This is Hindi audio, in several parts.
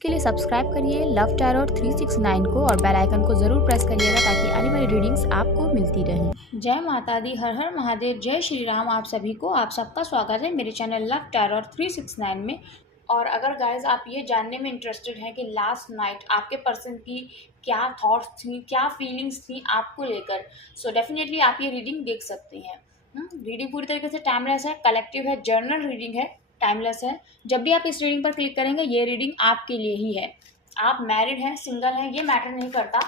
के लिए सब्सक्राइब करिए लव टैरोट 369 को और बेल आइकन को ज़रूर प्रेस करिएगा ताकि आने वाली रीडिंग्स आपको मिलती रहें। जय माता दी, हर हर महादेव, जय श्री राम। आप सभी को आप सबका स्वागत है मेरे चैनल लव टैरोट 369 में। और अगर गाइज आप ये जानने में इंटरेस्टेड हैं कि लास्ट नाइट आपके पर्सन की क्या थॉट्स थी, क्या फीलिंग्स थी आपको लेकर, सो डेफिनेटली आप ये रीडिंग देख सकते हैं। रीडिंग पूरी तरीके से टाइमलेस है, कलेक्टिव है, जर्नल रीडिंग है, टाइमलेस है। जब भी आप इस रीडिंग पर क्लिक करेंगे ये रीडिंग आपके लिए ही है। आप मैरिड हैं, सिंगल हैं, ये मैटर नहीं करता,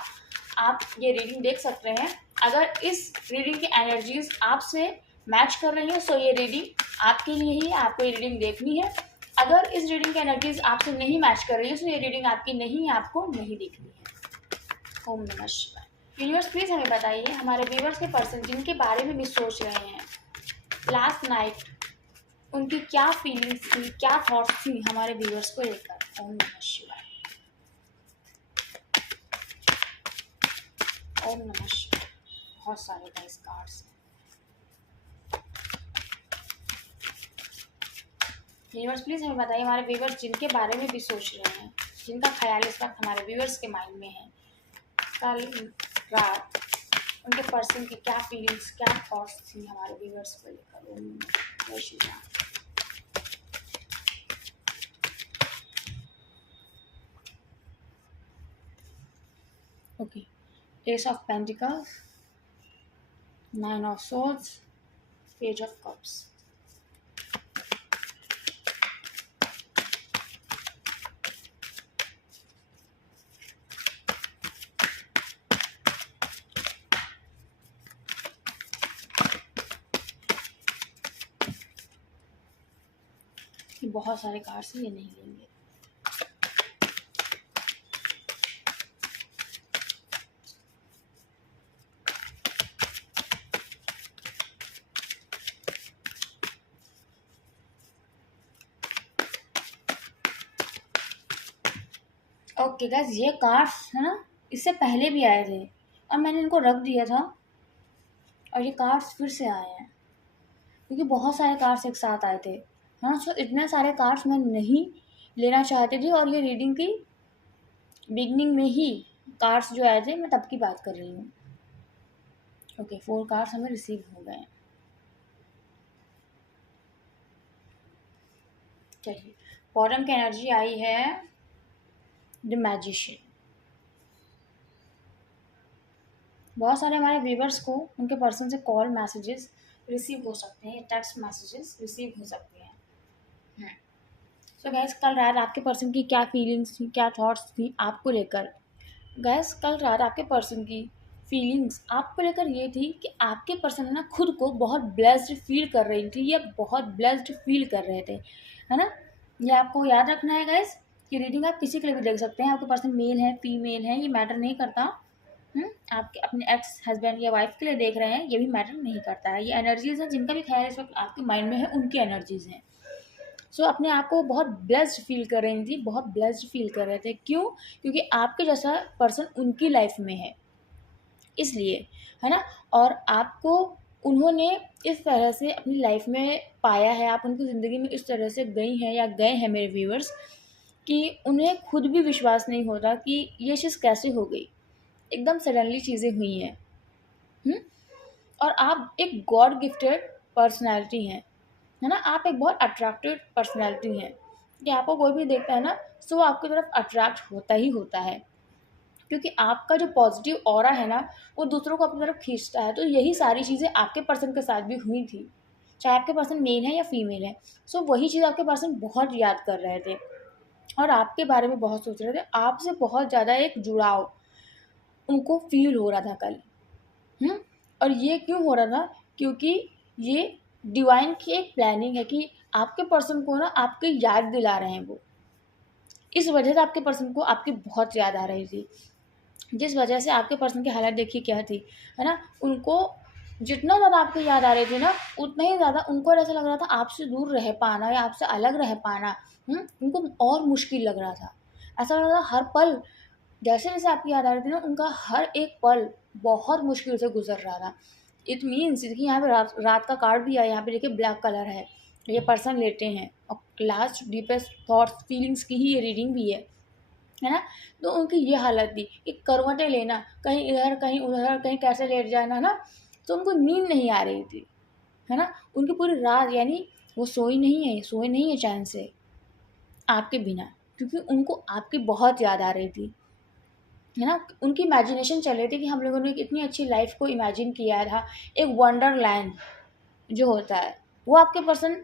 आप ये रीडिंग देख सकते हैं। अगर इस रीडिंग की एनर्जीज आपसे मैच कर रही हैं सो ये रीडिंग आपके लिए ही है, आपको ये रीडिंग देखनी है। अगर इस रीडिंग की एनर्जीज आपसे नहीं मैच कर रही है सो ये रीडिंग आपकी नहीं है, आपको नहीं देखनी है। ओम नमः शिवाय। यूनिवर्स प्लीज हमें बताइए, हमारे व्यूवर्स के पर्सन जिनके बारे में भी सोच रहे हैं लास्ट नाइट उनकी क्या फीलिंग्स थी, क्या थॉट्स थी हमारे व्यूअर्स को लेकर। ओम नमः शिवाय, ओम नमः शिवाय। बहुत सारे गाइस कार्ड्स हैं। व्यूअर्स प्लीज हमें बताइए, हमारे व्यूअर्स जिनके बारे में भी सोच रहे हैं, जिनका ख्याल इस वक्त हमारे व्यूअर्स के माइंड में है, कल रात उनके पर्सन की क्या फीलिंग्स, क्या थॉट्स थी हमारे व्यूअर्स को लेकर। ओम जय Shri Ram. Okay, Ace of Pentacles, Nine of Swords, Page of Cups. ये बहुत सारे कार्ड्स हैं, ये नहीं लेंगे। ओके गाइस, ये कार्ड्स है ना, इससे पहले भी आए थे और मैंने इनको रख दिया था और ये कार्ड्स फिर से आए हैं क्योंकि बहुत सारे कार्ड्स एक साथ आए थे। हाँ, सो इतने सारे कार्ड्स मैं नहीं लेना चाहती थी और ये रीडिंग की बिगनिंग में ही कार्ड्स जो आए थे मैं तब की बात कर रही हूँ। ओके, 4 कार्ड्स हमें रिसीव हो गए हैं। चलिए, बॉटम की एनर्जी आई है द मैजिशियन। बहुत सारे हमारे व्यूवर्स को उनके पर्सन से कॉल मैसेजेस रिसीव हो सकते हैं, टेक्स्ट मैसेजेस रिसीव हो सकते हैं। सो गैस, कल रात आपके पर्सन की क्या फीलिंग्स थी, क्या थॉट्स थी आपको लेकर। गैस, कल रात आपके पर्सन की फीलिंग्स आपको लेकर ये थी कि आपके पर्सन ना खुद को बहुत ब्लेस्ड फील कर रही थी, या बहुत ब्लेस्ड फील कर रहे थे, है ना। ये आपको याद रखना है गैस कि रीडिंग आप किसी के लिए भी देख सकते हैं। आपके पर्सन मेल है, फीमेल है, ये मैटर नहीं करता। आपके अपने एक्स हस्बैंड या वाइफ के लिए देख रहे हैं, ये भी मैटर नहीं करता है। ये एनर्जीज हैं, जिनका भी ख्याल इस वक्त आपके माइंड में है उनकी एनर्जीज हैं। सो अपने आप को बहुत ब्लेस्ड फील कर रही थी, बहुत ब्लेस्ड फील कर रहे थे। क्यों? क्योंकि आपके जैसा पर्सन उनकी लाइफ में है, इसलिए, है ना। और आपको उन्होंने इस तरह से अपनी लाइफ में पाया है, आप उनकी ज़िंदगी में इस तरह से गई हैं या गए हैं मेरे व्यूअर्स, कि उन्हें खुद भी विश्वास नहीं होता कि ये चीज़ कैसे हो गई, एकदम सडनली चीज़ें हुई हैं। और आप एक गॉड गिफ्टेड पर्सनैलिटी हैं, है ना। आप एक बहुत अट्रैक्टिव पर्सनैलिटी हैं कि आपको कोई भी देखता है ना सो वो आपकी तरफ अट्रैक्ट होता ही होता है, क्योंकि आपका जो पॉजिटिव ऑरा है ना वो दूसरों को अपनी तरफ खींचता है। तो यही सारी चीज़ें आपके पर्सन के साथ भी हुई थी, चाहे आपके पर्सन मेल है या फीमेल है। सो वही चीज़ आपके पर्सन बहुत याद कर रहे थे और आपके बारे में बहुत सोच रहे थे। आपसे बहुत ज़्यादा एक जुड़ाव उनको फील हो रहा था कल। और ये क्यों हो रहा था? क्योंकि ये डिवाइन की एक प्लानिंग है कि आपके पर्सन को ना आपकी याद दिला रहे हैं वो। इस वजह से आपके पर्सन को आपकी बहुत याद आ रही थी, जिस वजह से आपके पर्सन की हालत देखिए क्या थी, है ना। उनको जितना ज़्यादा आपकी याद आ रही थी ना उतना ही ज़्यादा उनको ऐसा लग रहा था आपसे दूर रह पाना या आपसे अलग रह पाना उनको और मुश्किल लग रहा था। ऐसा लग रहा था हर पल, जैसे जैसे आपकी याद आ रही थी ना उनका हर एक पल बहुत मुश्किल से गुजर रहा था। इट मीन्स देखिए यहाँ पे रात का कार्ड भी है, यहाँ पे देखिए ब्लैक कलर है, ये पर्सन लेटे हैं और लास्ट डीपेस्ट थॉट्स फीलिंग्स की ही ये रीडिंग भी है। है ना। तो उनकी ये हालत थी कि करवटें लेना, कहीं इधर कहीं उधर, कहीं कैसे लेट जाना ना, तो उनको नींद नहीं आ रही थी, है ना। उनकी पूरी रात यानी वो सोए नहीं है चैन से आपके बिना, क्योंकि उनको आपकी बहुत याद आ रही थी, है ना। उनकी इमेजिनेशन चल रही थी कि हम लोगों ने इतनी अच्छी लाइफ को इमेजिन किया था, एक वंडरलैंड जो होता है, वो आपके पर्सन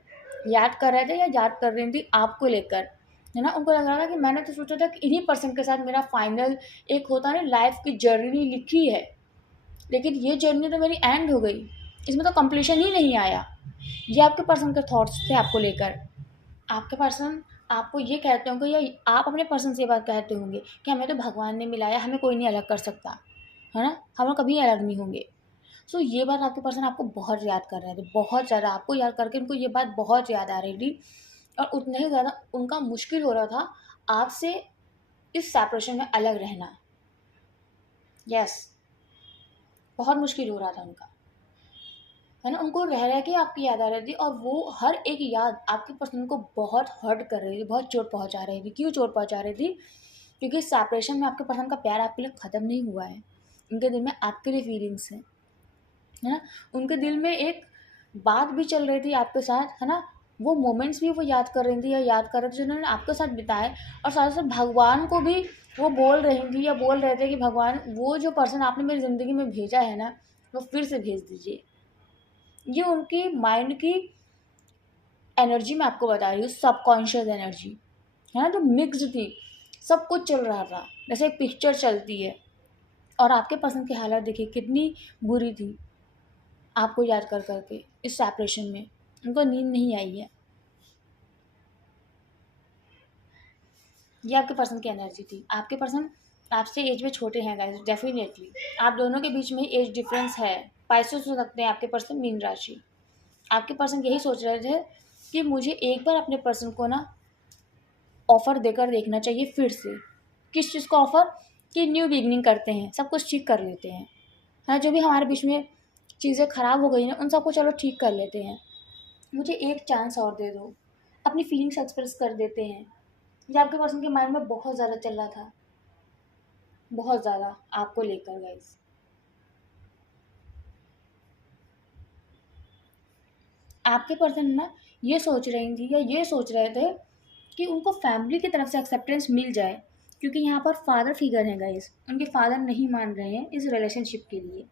याद कर रहे थे या याद कर रही थी आपको लेकर, है ना। उनको लग रहा था कि मैंने तो सोचा था कि इन्हीं पर्सन के साथ मेरा फाइनल एक होता है ना लाइफ की जर्नी लिखी है, लेकिन ये जर्नी तो मेरी एंड हो गई, इसमें तो कंप्लीशन ही नहीं आया। ये आपके पर्सन के थॉट्स थे आपको लेकर। आपके पर्सन आपको ये कहते होंगे या आप अपने पर्सन से ये बात कहते होंगे कि हमें तो भगवान ने मिलाया, हमें कोई नहीं अलग कर सकता, है ना, हम लोग कभी अलग नहीं होंगे। सो ये बात आपके पर्सन आपको बहुत याद कर रहे थे, बहुत ज़्यादा आपको याद करके उनको ये बात बहुत याद आ रही थी, और उतना ही ज़्यादा उनका मुश्किल हो रहा था आपसे इस सेपरेशन में अलग रहना। यस, बहुत मुश्किल हो रहा था उनका, है ना। उनको रह रह के आपकी याद आ रही थी, और वो हर एक याद आपके पर्सन को बहुत हर्ट कर रही थी, बहुत चोट पहुंचा रही थी। क्यों चोट पहुंचा रही थी? क्योंकि सेपरेशन में आपके पर्सन का प्यार आपके लिए ख़त्म नहीं हुआ है, उनके दिल में आपके लिए फीलिंग्स हैं, है ना। उनके दिल में एक बात भी चल रही थी आपके साथ, है ना। वो मोमेंट्स भी वो याद कर रही थी या याद कर रहे थे जिन्होंने आपके साथ बिताए, और साथ साथ भगवान को भी वो बोल रही थी या बोल रहे थे कि भगवान वो जो पर्सन आपने मेरी ज़िंदगी में भेजा है ना, वो फिर से भेज दीजिए। ये उनकी माइंड की एनर्जी मैं आपको बता रही हूँ, सबकॉन्शियस एनर्जी, है ना, जो मिक्स्ड थी, सब कुछ चल रहा था जैसे एक पिक्चर चलती है। और आपके पसंद की हालत देखिए कितनी बुरी थी, आपको याद कर करके इस सेपरेशन में उनको नींद नहीं आई है। ये आपके पर्सन की एनर्जी थी। आपके पर्सन आपसे एज में छोटे हैं गाइस, डेफिनेटली आप दोनों के बीच में एज डिफरेंस है। पाइसेस हो सकते हैं आपके पर्सन, मीन राशि। आपके पर्सन यही सोच रहे थे कि मुझे एक बार अपने पर्सन को ना ऑफ़र देकर देखना चाहिए फिर से। किस चीज़ का ऑफ़र? कि न्यू बिगिनिंग करते हैं, सब कुछ ठीक कर लेते हैं, हाँ। जो भी हमारे बीच में चीज़ें ख़राब हो गई ना, उन सबको चलो ठीक कर लेते हैं, मुझे एक चांस और दे दो, अपनी फीलिंग्स एक्सप्रेस कर देते हैं। ये आपके पर्सन के माइंड में बहुत ज़्यादा चल रहा था, बहुत ज़्यादा आपको लेकर गाइस। आपके पर्सन ना ये सोच रही थी या ये सोच रहे थे कि उनको फैमिली की तरफ से एक्सेप्टेंस मिल जाए, क्योंकि यहाँ पर फादर फिगर है गाइस, उनके फादर नहीं मान रहे हैं इस रिलेशनशिप के लिए।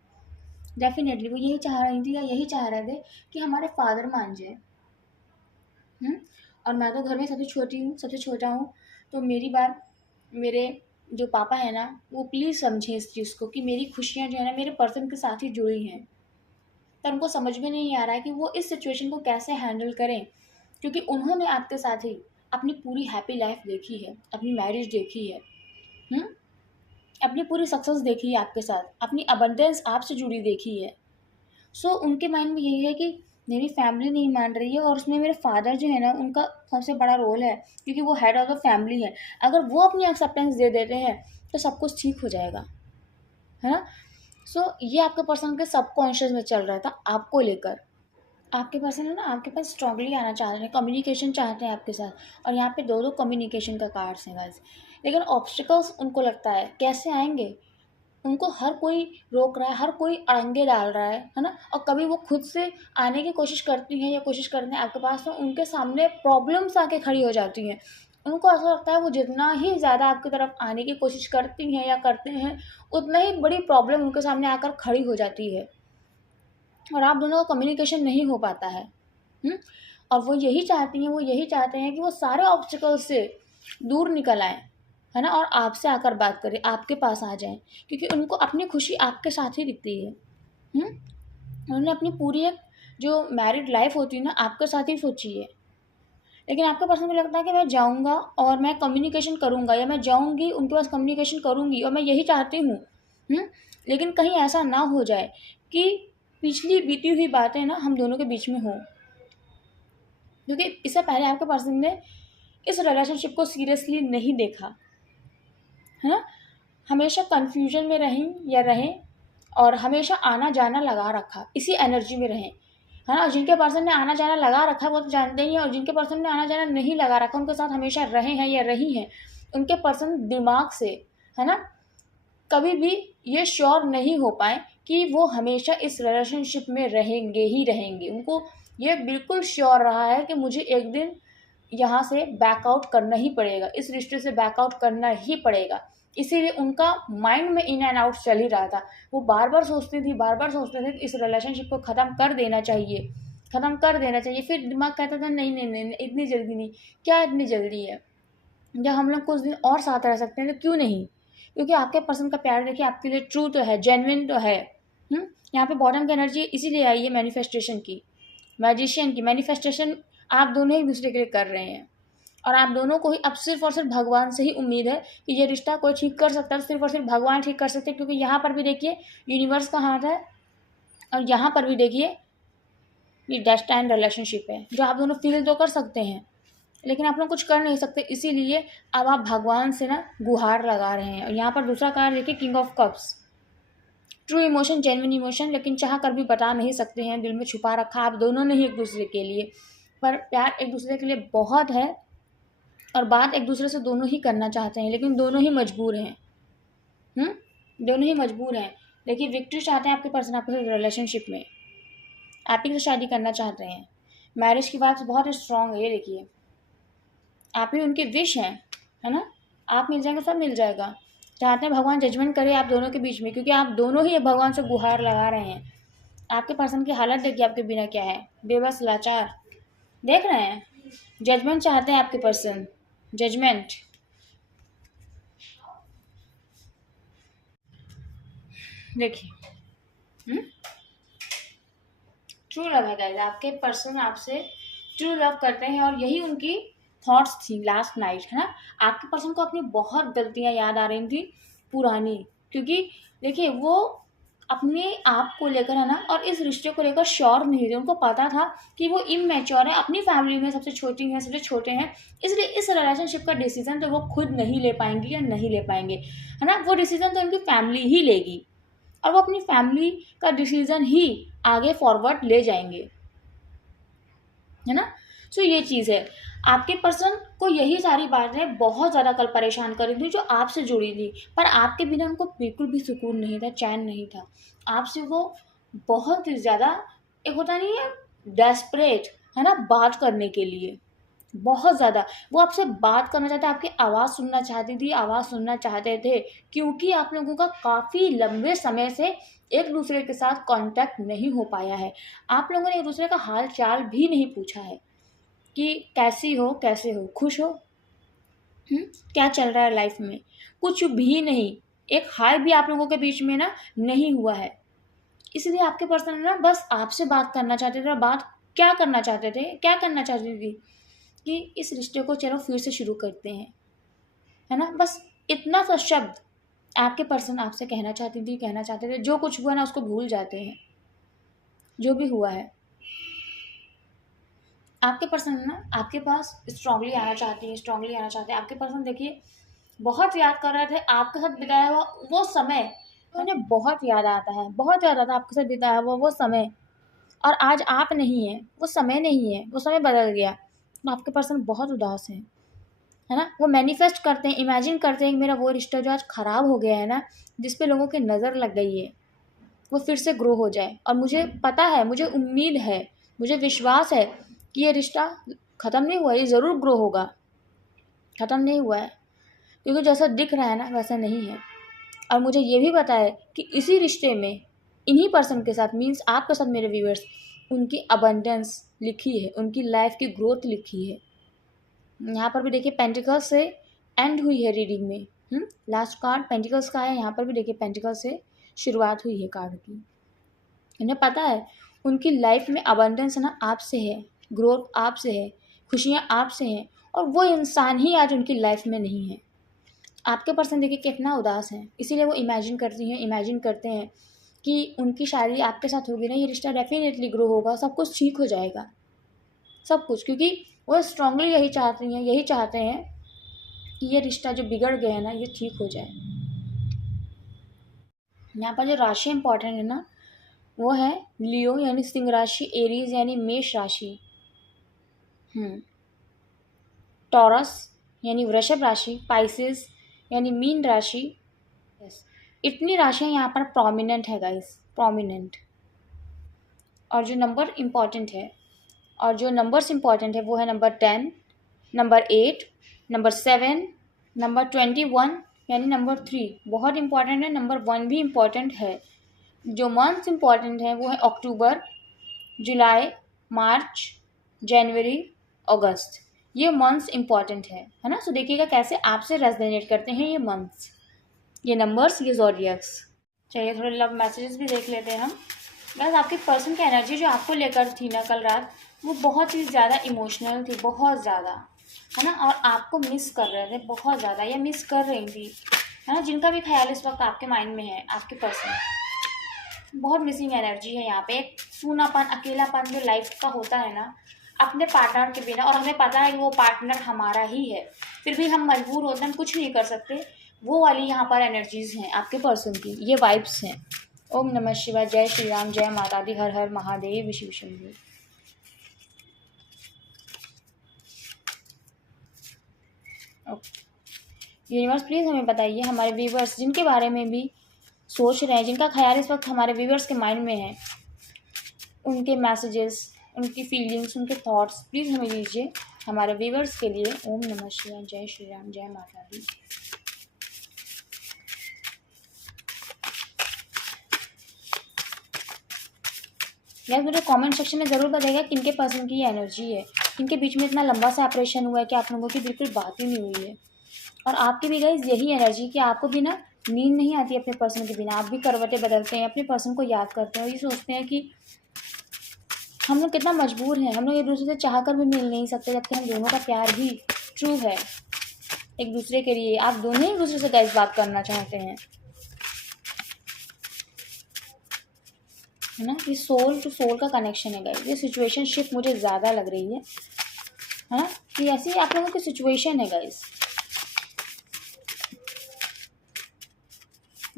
डेफिनेटली वो यही चाह रही थी या यही चाह रहे थे कि हमारे फादर मान जाए। और मैं तो घर में सबसे छोटी हूँ, सबसे छोटा हूँ, तो मेरी बात मेरे जो पापा है ना, वो प्लीज़ समझें इस चीज़ को कि मेरी खुशियाँ जो है ना मेरे पर्सन के साथ ही जुड़ी हैं। तो उनको समझ में नहीं आ रहा है कि वो इस सिचुएशन को कैसे हैंडल करें, क्योंकि उन्होंने आपके साथ ही अपनी पूरी हैप्पी लाइफ देखी है, अपनी मैरिज देखी है, हुँ? अपनी पूरी सक्सेस देखी है आपके साथ, अपनी अबंडेंस आपसे जुड़ी देखी है। सो उनके माइंड में यही है कि मेरी फैमिली नहीं मान रही है, और उसमें मेरे फादर जो है ना उनका सबसे बड़ा रोल है, क्योंकि वो हेड ऑफ़ द फैमिली है। अगर वो अपनी एक्सेप्टेंस दे देते हैं तो सब कुछ ठीक हो जाएगा, है ना। सो ये आपके पर्सन के सबकॉन्शियस में चल रहा था आपको लेकर। आपके पर्सन है ना आपके पास स्ट्रांगली आना चाह रहे हैं, कम्युनिकेशन चाहते हैं आपके साथ, और यहाँ पे दो दो कम्युनिकेशन का कार्ड्स हैं गाइस। लेकिन ऑब्स्टिकल्स उनको लगता है कैसे आएंगे, उनको हर कोई रोक रहा है, हर कोई अड़ंगे डाल रहा है ना। और कभी वो खुद से आने की कोशिश करती हैं या कोशिश करते हैं आपके पास, तो उनके सामने प्रॉब्लम्स आके खड़ी हो जाती हैं। उनको ऐसा लगता है वो जितना ही ज़्यादा आपकी तरफ आने की कोशिश करती हैं या करते हैं, उतना ही बड़ी प्रॉब्लम उनके सामने आकर खड़ी हो जाती है, और आप दोनों का कम्युनिकेशन नहीं हो पाता है। और वो यही चाहती हैं, वो यही चाहते हैं कि वो सारे ऑब्स्टिकल्स से दूर निकल आएँ, है ना, और आपसे आकर बात करें, आपके पास आ जाएँ, क्योंकि उनको अपनी खुशी आपके साथ ही दिखती है। उन्होंने अपनी पूरी एक जो मैरिड लाइफ़ होती है ना, आपके साथ ही सोची है। लेकिन आपके पर्सन को लगता है कि मैं जाऊँगा और मैं कम्युनिकेशन करूँगा, या मैं जाऊँगी उनके पास कम्युनिकेशन करूँगी, और मैं यही चाहती हूँ। लेकिन कहीं ऐसा ना हो जाए कि पिछली बीती हुई बातें ना हम दोनों के बीच में हों, क्योंकि इससे पहले आपके पर्सन ने इस रिलेशनशिप को सीरियसली नहीं देखा, है ना। हमेशा कन्फ्यूजन में रहें, और हमेशा आना-जाना लगा रखा, इसी एनर्जी में रहें, है ना। जिनके पर्सन ने आना-जाना लगा रखा है वो तो जानते ही हैं, और जिनके पर्सन ने आना-जाना नहीं लगा रखा, उनके साथ हमेशा रहे हैं या रही हैं, उनके पर्सन दिमाग से, है ना, कभी भी ये श्योर नहीं हो पाए कि वो हमेशा इस रिलेशनशिप में रहेंगे ही रहेंगे। उनको ये बिल्कुल श्योर रहा है कि मुझे एक दिन यहाँ से बैकआउट करना ही पड़ेगा, इस रिश्ते से बैकआउट करना ही पड़ेगा। इसीलिए उनका माइंड में इन एंड आउट चल ही रहा था। वो बार बार सोचते थे कि इस रिलेशनशिप को ख़त्म कर देना चाहिए, ख़त्म कर देना चाहिए। फिर दिमाग कहता था नहीं नहीं नहीं, इतनी जल्दी नहीं। क्या इतनी जल्दी है? जब हम लोग कुछ दिन और साथ रह सकते हैं तो क्यों नहीं? क्योंकि आपके पर्सन का प्यार देखिए आपके लिए ट्रू तो है, जेन्युइन तो है। यहाँ पे बॉटम की एनर्जी इसीलिए आई है मैनिफेस्टेशन की, मैजिशियन की। मैनिफेस्टेशन आप दोनों ही दूसरे के लिए कर रहे हैं, और आप दोनों को ही अब सिर्फ और सिर्फ भगवान से ही उम्मीद है कि ये रिश्ता कोई ठीक कर सकता है, सिर्फ और सिर्फ भगवान ठीक कर सकते हैं। क्योंकि यहाँ पर भी देखिए यूनिवर्स का हाथ है, और यहाँ पर भी देखिए ये डेस्टाइन रिलेशनशिप है जो आप दोनों फील तो कर सकते हैं, लेकिन आप लोग कुछ कर नहीं सकते। इसीलिए अब आप भगवान से ना गुहार लगा रहे हैं। और यहाँ पर दूसरा कार्ड देखिए king of cups, true emotion, genuine emotion, लेकिन चाह कर भी बता नहीं सकते हैं, दिल में छुपा रखा आप दोनों ने ही एक दूसरे के लिए। पर प्यार एक दूसरे के लिए बहुत है, और बात एक दूसरे से दोनों ही करना चाहते हैं, लेकिन दोनों ही मजबूर हैं। दोनों ही मजबूर हैं। देखिए विक्ट्री चाहते हैं आपके पर्सन आपके साथ रिलेशनशिप में, आप ही से शादी करना चाहते हैं। मैरिज की बात बहुत स्ट्रांग है, ये देखिए आप ही उनकी विश हैं, है ना। आप मिल जाएंगे, सब मिल जाएगा। चाहते हैं भगवान जजमेंट करे आप दोनों के बीच में, क्योंकि आप दोनों ही भगवान से गुहार लगा रहे हैं। आपके पर्सन की हालत देखिए आपके बिना क्या है, बेबस, लाचार, देख रहे हैं। जजमेंट चाहते हैं आपके पर्सन, जजमेंट। देखिए ट्रू लव है गाइस, आपके पर्सन आपसे ट्रू लव करते हैं, और यही उनकी थॉट्स थी लास्ट नाइट, है ना। आपके पर्सन को अपनी बहुत गलतियां याद आ रही थी पुरानी, क्योंकि देखिए वो अपने आप को लेकर, है ना, और इस रिश्ते को लेकर श्योर नहीं थे। उनको पता था कि वो इमेच्योर है, अपनी फैमिली में सबसे छोटी हैं, सबसे छोटे हैं, इसलिए इस रिलेशनशिप का डिसीजन तो वो खुद नहीं ले पाएंगी या नहीं ले पाएंगे, है ना। वो डिसीजन तो उनकी फैमिली ही लेगी, और वो अपनी फैमिली का डिसीजन ही आगे फॉरवर्ड ले जाएंगे, है ना। सो ये चीज़ है। आपके पर्सन को यही सारी बातें बहुत ज़्यादा कल परेशान कर रही थी जो आपसे जुड़ी थी, पर आपके बिना उनको बिल्कुल भी सुकून नहीं था, चैन नहीं था। आपसे वो बहुत ही ज़्यादा, एक होता नहीं है डेस्परेट, है ना, बात करने के लिए, बहुत ज़्यादा वो आपसे बात करना चाहते, आपकी आवाज़ सुनना चाहती थी, आवाज़ सुनना चाहते थे। क्योंकि आप लोगों का काफ़ी लंबे समय से एक दूसरे के साथ कांटेक्ट नहीं हो पाया है। आप लोगों ने एक दूसरे का हाल चाल भी नहीं पूछा है कि कैसी हो, कैसे हो, खुश हो, क्या चल रहा है लाइफ में, कुछ भी नहीं। एक हाय भी आप लोगों के बीच में ना नहीं हुआ है। इसलिए आपके पर्सन ना बस आपसे बात करना चाहते थे। बात क्या करना चाहते थे, क्या करना चाहती थी कि इस रिश्ते को चलो फिर से शुरू करते हैं, है ना। बस इतना सा शब्द आपके पर्सन आपसे कहना चाहते थे। जो कुछ हुआ ना उसको भूल जाते हैं, जो भी हुआ है। आपके पर्सन ना आपके पास स्ट्रांगली आना चाहते हैं। आपके पर्सन देखिए बहुत याद कर रहे थे आपके साथ बिताया हुआ वो समय, उन्हें बहुत याद आता है, बहुत याद आता है आपके साथ बिताया हुआ वो समय। और आज आप नहीं है, वो समय नहीं है, वो समय बदल गया। तो आपके पर्सन बहुत उदास हैं, है ना। वो मैनिफेस्ट करते हैं, इमेजिन करते हैं कि मेरा वो रिश्ता जो आज ख़राब हो गया है ना, जिस पे लोगों की नज़र लग गई है, वो फिर से ग्रो हो जाए। और मुझे पता है, मुझे उम्मीद है, मुझे विश्वास है कि ये रिश्ता ख़त्म नहीं हुआ, ये ज़रूर ग्रो होगा। ख़त्म नहीं हुआ है, क्योंकि जैसा दिख रहा है ना वैसा नहीं है। और मुझे ये भी पता है कि इसी रिश्ते में इन्हीं पर्सन के साथ, मीन्स आपके साथ मेरे व्यूअर्स, उनकी अबंडेंस लिखी है, उनकी लाइफ की ग्रोथ लिखी है। यहाँ पर भी देखिए पेंटिकल्स से एंड हुई है रीडिंग में। लास्ट कार्ड पेंटिकल्स का है। यहाँ पर भी देखिए पेंटिकल्स से शुरुआत हुई है कार्ड की। इन्हें पता है उनकी लाइफ में अबंडेंस ना आपसे है, ग्रोथ आपसे है, खुशियाँ आपसे हैं, और वो इंसान ही आज उनकी लाइफ में नहीं है। आपके पर्सन देखिए कितना उदास है, इसीलिए वो इमेजिन करते हैं कि उनकी शादी आपके साथ होगी ना, ये रिश्ता डेफिनेटली ग्रो होगा, सब कुछ ठीक हो जाएगा, सब कुछ। क्योंकि वो स्ट्रांगली यही चाहते हैं कि ये रिश्ता जो बिगड़ गया है ना ये ठीक हो जाए। यहाँ पर जो राशि इंपॉर्टेंट है ना वो है लियो यानी सिंह राशि, एरीज यानी मेष राशि, टॉरस यानी वृषभ राशि, पाइसेस यानी मीन राशि। यस, इतनी राशियाँ यहाँ पर प्रोमिनेंट है गाइस, प्रोमिनेंट। और जो नंबर इम्पॉर्टेंट है, और जो नंबर्स इम्पॉर्टेंट है वो है नंबर 10, नंबर 8, नंबर 7, नंबर 21 यानी नंबर 3 बहुत इम्पॉर्टेंट है, नंबर 1 भी इम्पॉर्टेंट है। जो मंथ्स इम्पॉर्टेंट है वो है अक्टूबर, जुलाई, मार्च, जनवरी, अगस्त। ये मंथ्स इम्पॉर्टेंट है ना। सो देखिएगा कैसे आपसे रेजोनेट करते हैं ये मंथ्स, ये नंबर्स, ये ज़ोडिएक्स। चलिए थोड़े लव मैसेजेस भी देख लेते हैं हम। बस आपकी पर्सन की एनर्जी जो आपको लेकर थी ना कल रात, वो बहुत ही ज़्यादा इमोशनल थी, बहुत ज़्यादा, है ना। और आपको मिस कर रहे थे बहुत ज़्यादा, या मिस कर रही थी, है ना। जिनका भी ख्याल इस वक्त आपके माइंड में है, आपके पर्सन, बहुत मिसिंग एनर्जी है यहाँ पे। एक सूनापन, अकेलापन जो लाइफ का होता है ना अपने पार्टनर के बिना, और हमें पता है कि वो पार्टनर हमारा ही है, फिर भी हम मजबूर होते हैं, हम कुछ नहीं कर सकते। वो वाली यहाँ पर एनर्जीज हैं आपके पर्सन की, ये वाइब्स हैं। ओम नमः शिवाय, जय श्री राम, जय माता दी, हर हर महादेव, शिव शंभू। यूनिवर्स प्लीज़ हमें बताइए, हमारे व्यूवर्स जिनके बारे में भी सोच रहे हैं, जिनका ख्याल इस वक्त हमारे व्यूवर्स के माइंड में है, उनके मैसेजेस, उनकी फीलिंग्स, उनके थॉट्स प्लीज़ हमें दीजिए हमारे व्यूवर्स के लिए। ओम नमः शिवाय, जय श्री राम, जय माता दी। यार मुझे कमेंट सेक्शन में ज़रूर बताइएगा किनके पर्सन की ये एनर्जी है, किनके बीच में इतना लंबा सेपरेशन हुआ है कि आप लोगों की बिल्कुल बात ही नहीं हुई है। और आपकी भी गाइस यही एनर्जी कि आपको भी ना नींद नहीं आती अपने पर्सन के बिना, आप भी करवटें बदलते हैं, अपने पर्सन को याद करते हैं और ये सोचते हैं कि हम लोग कितना मजबूर हैं, हम लोग एक दूसरे से चाह कर भी मिल नहीं सकते, जबकि हम दोनों का प्यार ही ट्रू है एक दूसरे के लिए। आप दोनों ही एक दूसरे से गाइस बात करना चाहते हैं, है ना। ये सोल टू सोल का कनेक्शन है गाइस। ये सिचुएशनशिप मुझे ज़्यादा लग रही है ना, कि ऐसी आप लोगों की सिचुएशन है गाइस।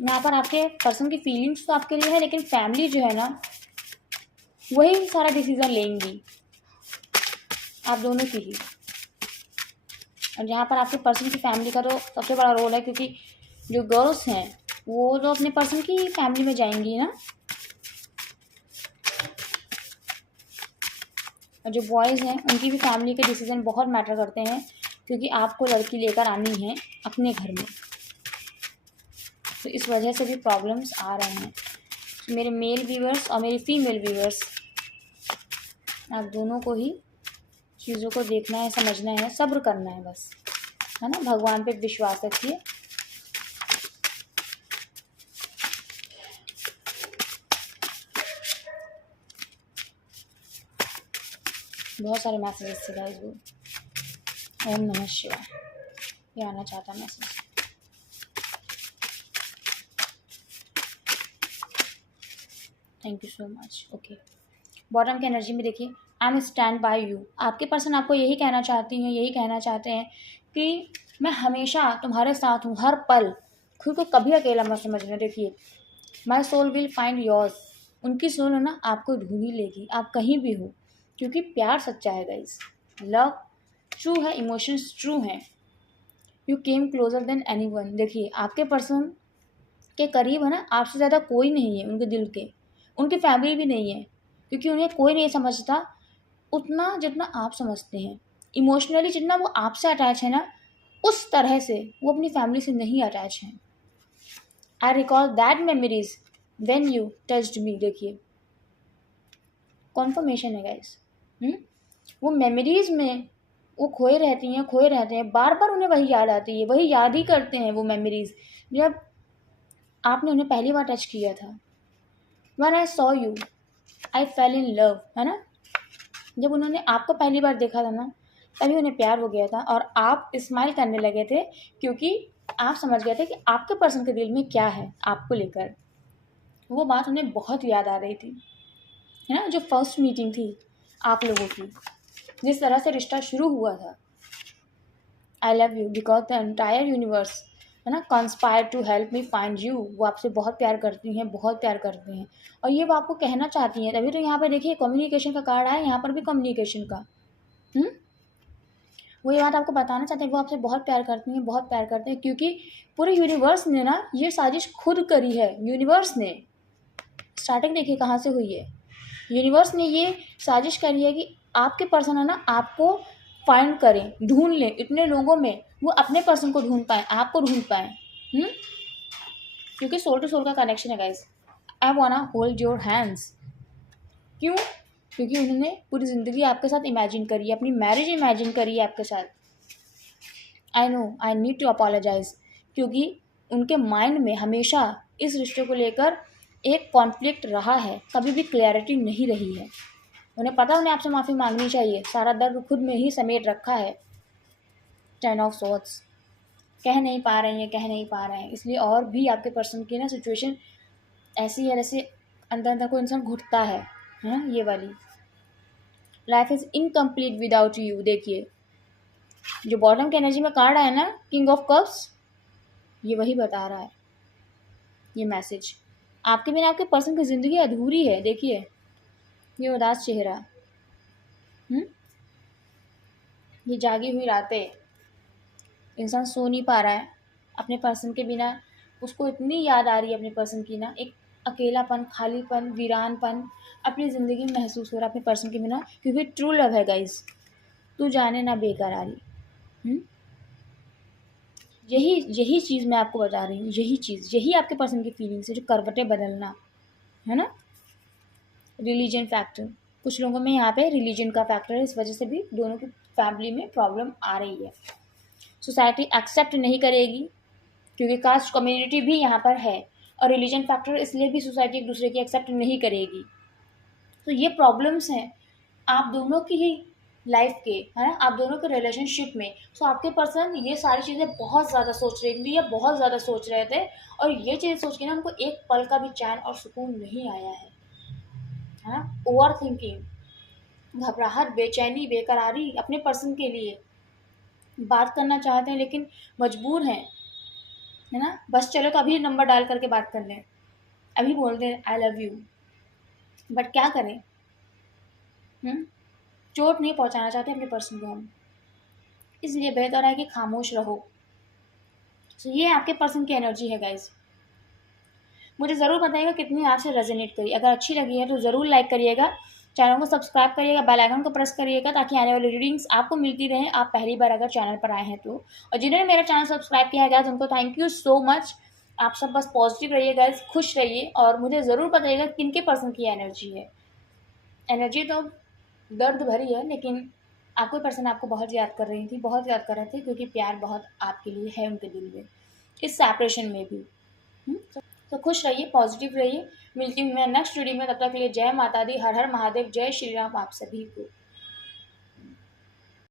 यहाँ पर आपके पर्सन की फीलिंग्स तो आपके लिए है, लेकिन फैमिली जो है ना वही सारा डिसीजन लेंगी, आप दोनों की ही। और यहाँ पर आपके पर्सन की फैमिली का तो सबसे बड़ा रोल है, क्योंकि जो गर्ल्स हैं वो तो अपने पर्सन की फैमिली में जाएंगी ना, और जो बॉयज़ हैं उनकी भी फैमिली के डिसीजन बहुत मैटर करते हैं, क्योंकि आपको लड़की लेकर आनी है अपने घर में। तो इस वजह से भी प्रॉब्लम्स आ रहे हैं। तो मेरे मेल व्यूअर्स और मेरी फीमेल व्यूअर्स, आप दोनों को ही चीज़ों को देखना है, समझना है, सब्र करना है बस, है ना। भगवान पे विश्वास रखिए। बहुत सारे मैसेजेस थे गाइस वो। ओम नमः शिवाय, ये आना चाहता message. Thank you so much. Okay, bottom की एनर्जी में देखिए, I am stand by you. आपके पर्सन आपको यही कहना चाहती हैं, यही कहना चाहते हैं कि मैं हमेशा तुम्हारे साथ हूँ, हर पल। खुद को कभी अकेला मत समझना। देखिए, my soul will find yours. उनकी सोल है ना आपको ढूंढ ही लेगी, आप कहीं भी हो, क्योंकि प्यार सच्चा है गाइस, लव ट्रू है, इमोशंस ट्रू हैं। You came closure then any one. देखिए, आपके पर्सन के करीब है ना आपसे ज़्यादा कोई नहीं है उनके दिल के, उनकी फैमिली भी नहीं है, क्योंकि उन्हें कोई नहीं समझता उतना जितना आप समझते हैं। इमोशनली जितना वो आपसे अटैच है ना, उस तरह से वो अपनी फैमिली से नहीं अटैच हैं। I recall that memories when you touched me. देखिए, कॉन्फर्मेशन है गाइस। वो मेमोरीज में वो खोए रहती हैं, खोए रहते हैं, बार बार उन्हें वही याद आती है, वही याद ही करते हैं वो मेमोरीज जब आपने उन्हें पहली बार टच किया था। When I saw you I fail in love, है ना। जब उन्होंने आपको पहली बार देखा था ना, तभी उन्हें प्यार हो गया था और आप स्माइल करने लगे थे, क्योंकि आप समझ गए थे कि आपके पर्सन के दिल में क्या है आपको लेकर। वो बात उन्हें बहुत याद आ रही थी, है ना। जो फर्स्ट मीटिंग थी आप लोगों की, जिस तरह से रिश्ता शुरू हुआ था। I love you because the entire universe, है ना, conspire to help me find you. वो आपसे बहुत प्यार करती हैं, बहुत प्यार करते हैं, और ये वो आपको कहना चाहती हैं। तभी तो यहाँ पर देखिए कम्युनिकेशन का कार्ड आया, यहाँ पर भी कम्युनिकेशन का। वो ये बात आपको बताना चाहते हैं, वो आपसे बहुत प्यार करती हैं, बहुत प्यार करते हैं, क्योंकि पूरे यूनिवर्स ने ना ये साजिश खुद करी है। यूनिवर्स ने स्टार्टिंग देखिए कहाँ से हुई है। यूनिवर्स ने ये साजिश करी है कि आपके पर्सन है ना आपको फाइंड करें, ढूंढ लें, इतने लोगों में वो अपने पर्सन को ढूंढ पाए, आपको ढूंढ पाए। क्योंकि सोल टू सोल का कनेक्शन है guys. I वांना hold your hands. क्यों? क्योंकि उन्होंने पूरी ज़िंदगी आपके साथ इमेजिन करी है, अपनी मैरिज इमेजिन करी है आपके साथ। I know I need to apologize, क्योंकि उनके माइंड में हमेशा इस रिश्ते को लेकर एक कॉन्फ्लिक्ट रहा है, कभी भी क्लैरिटी नहीं रही है। उन्हें पता उन्हें आपसे माफ़ी मांगनी चाहिए, सारा दर्द खुद में ही समेट रखा है। 10 ऑफ सॉर्ड्स, कह नहीं पा रहे हैं, कह नहीं पा रहे हैं, इसलिए और भी आपके पर्सन की ना सिचुएशन ऐसी है जैसे अंदर अंदर को इंसान घुटता है ना, ये वाली। Life is incomplete without you. देखिए जो बॉटम की एनर्जी में कार्ड आया ना, किंग ऑफ कप्स, ये वही बता रहा है ये मैसेज। आपके बिना आपके पर्सन की ज़िंदगी अधूरी है। देखिए ये उदास चेहरा, ये जागी हुई रातें, इंसान सो नहीं पा रहा है अपने पर्सन के बिना। उसको इतनी याद आ रही है अपने पर्सन की ना, एक अकेलापन, खालीपन, वीरानपन अपनी ज़िंदगी में महसूस हो रहा है अपने पर्सन के बिना, क्योंकि ट्रू लव है गाइस। तू जाने ना बेकरारी। यही चीज़ मैं आपको बता रही हूँ, यही चीज़, यही आपके पर्सन की फीलिंग्स है, जो करवटें बदलना है ना। रिलीजन फैक्टर, कुछ लोगों में यहाँ पे रिलीजन का फैक्टर है, इस वजह से भी दोनों की फैमिली में प्रॉब्लम आ रही है। सोसाइटी एक्सेप्ट नहीं करेगी, क्योंकि कास्ट कम्युनिटी भी यहाँ पर है, और रिलीजन फैक्टर इसलिए भी सोसाइटी एक दूसरे की एक्सेप्ट नहीं करेगी। तो ये प्रॉब्लम्स हैं आप दोनों की ही लाइफ के, है ना, आप दोनों के रिलेशनशिप में। सो आपके पर्सन ये सारी चीज़ें बहुत ज़्यादा सोच रहे थे, या बहुत ज़्यादा सोच रहे थे, और ये चीज़ सोच के ना उनको एक पल का भी चैन और सुकून नहीं आया है ना। ओवर थिंकिंग, घबराहट, बेचैनी, बेकरारी अपने पर्सन के लिए। बात करना चाहते हैं लेकिन मजबूर हैं, है ना। बस चलो तो अभी नंबर डायल करके बात कर लें, अभी बोल दें आई लव यू, बट क्या करें। चोट नहीं पहुंचाना चाहते अपने पर्सन को हम, इसलिए बेहतर है कि खामोश रहो। तो ये आपके पर्सन की एनर्जी है गाइज। मुझे ज़रूर बताइएगा कितनी आपसे रेजोनेट करी। अगर अच्छी लगी है तो ज़रूर लाइक करिएगा, चैनल को सब्सक्राइब करिएगा, बेल आइकन को प्रेस करिएगा, ताकि आने वाली रीडिंग्स आपको मिलती रहें, आप पहली बार अगर चैनल पर आए हैं तो। और जिन्होंने मेरा चैनल सब्सक्राइब किया है गाइज, उनको थैंक यू सो मच। आप सब बस पॉजिटिव रहिए गाइज, खुश रहिए, और मुझे ज़रूर बताइएगा किनके पर्सन की एनर्जी है। एनर्जी तो दर्द भरी है, लेकिन आपको पर्सन आपको बहुत याद कर रही थी, बहुत याद कर रहे थे, क्योंकि प्यार बहुत आपके लिए है उनके दिल में, इस सेपरेशन में भी। तो खुश रहिए, पॉजिटिव रहिए। मिलती हूँ मैं नेक्स्ट वीडियो में, तब तक के लिए जय माता दी, हर हर महादेव, जय श्री राम आप सभी को।